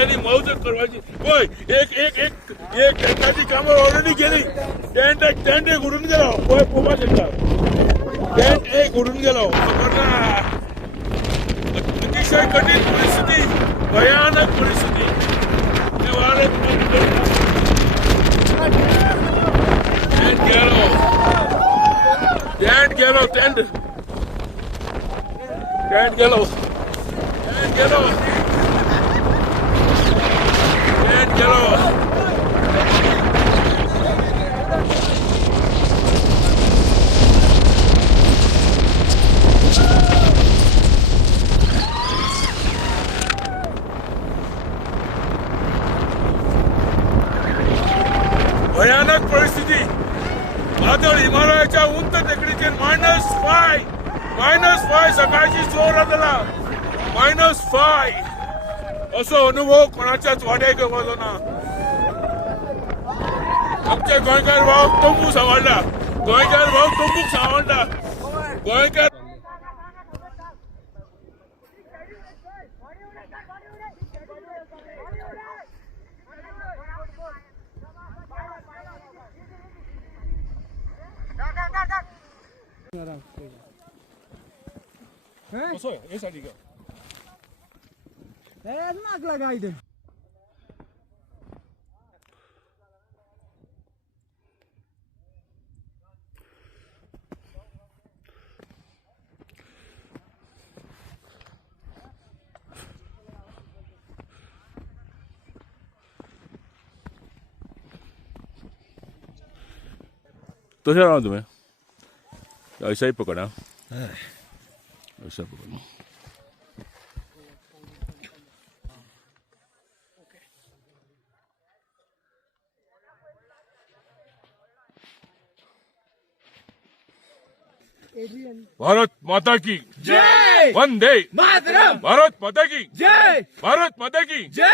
मौजूद करवायची होय. एक एक एक एक एकाची कामं ऑलरेडी केली. टेंट एक उडून गेलो. होय पोमा शकता. टेंट एक उडून गेलो. अतिशय कठीण परिस्थिती, भयानक परिस्थिती. टेंट गेलो. टेंट गेलो. टेंट गेलो. टेंट गेलो. भयानक परिस्थिती. वादळ हिमालयाच्या उंच टेकडीचे -5 सकाळची जोर आला. -5 असो अनुभव कोणाच्याच वाड्याक येवचो ना. आमचे गोंयकार भाव तंबू सांबाळटा. गोंयकार कसो हे साठी का नाक लगा इधर. तशें राव तुम्हें ऐसा ही पकड़ा. ऐसा पकड़ना. भारत माता की जय. वंदे मातरम. भारत माता की जय. भारत माता की जय.